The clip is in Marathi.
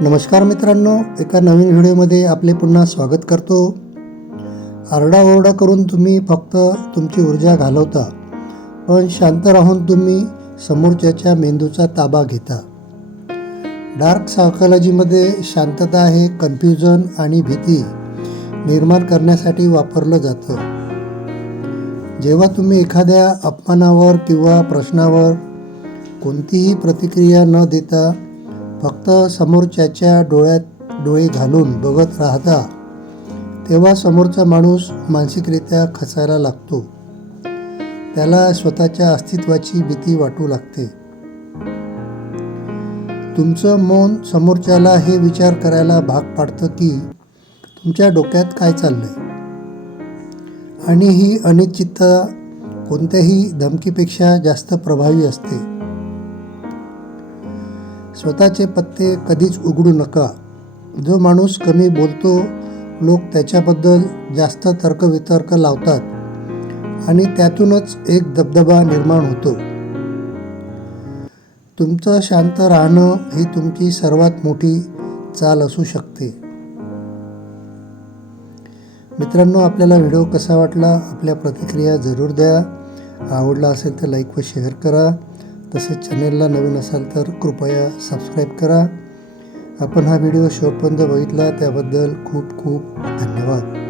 नमस्कार मित्रांनो एका नवीन व्हिडिओमध्ये आपले पुन्हा स्वागत करतो. आरडाओरडा करून तुम्ही फक्त तुमची ऊर्जा घालवता पण शांत राहून तुम्ही समोरच्याच्या मेंदूचा ताबा घेता. डार्क सायकॉलॉजीमध्ये शांतता हे कन्फ्युजन आणि भीती निर्माण करण्यासाठी वापरलं जातं. जेव्हा तुम्ही एखाद्या अपमानावर किंवा प्रश्नावर कोणतीही प्रतिक्रिया न देता फक्त समोरच्याच्या डोळ्यात डोळे घालून बघत राहता तेव्हा समोरचा माणूस मानसिकरित्या खचायला लागतो. त्याला स्वतःच्या अस्तित्वाची भीती वाटू लागते. तुमचं मन समोरच्याला हे विचार करायला भाग पाडतं की तुमच्या डोक्यात काय चाललंय? आणि ही अनिश्चितता कोणत्याही धमकीपेक्षा जास्त प्रभावी असते. स्वतःचे पत्ते कधीच उघडू नका. जो माणूस कमी बोलतो लोक त्याच्याबद्दल जास्त तर्कवितर्क लावतात आणि त्यातूनच एक दबदबा निर्माण होतो. तुमचं शांत राहणं ही तुमची सर्वात मोठी चाल असू शकते. मित्रांनो आपल्याला व्हिडिओ कसा वाटला? आपल्या प्रतिक्रिया जरूर द्या. आवडला असेल तर लाईक व शेअर करा. तसेच चॅनेलला नवीन असाल तर कृपया सबस्क्राईब करा. आपण हा व्हिडिओ शेवटपर्यंत बघितला त्याबद्दल खूप खूप धन्यवाद.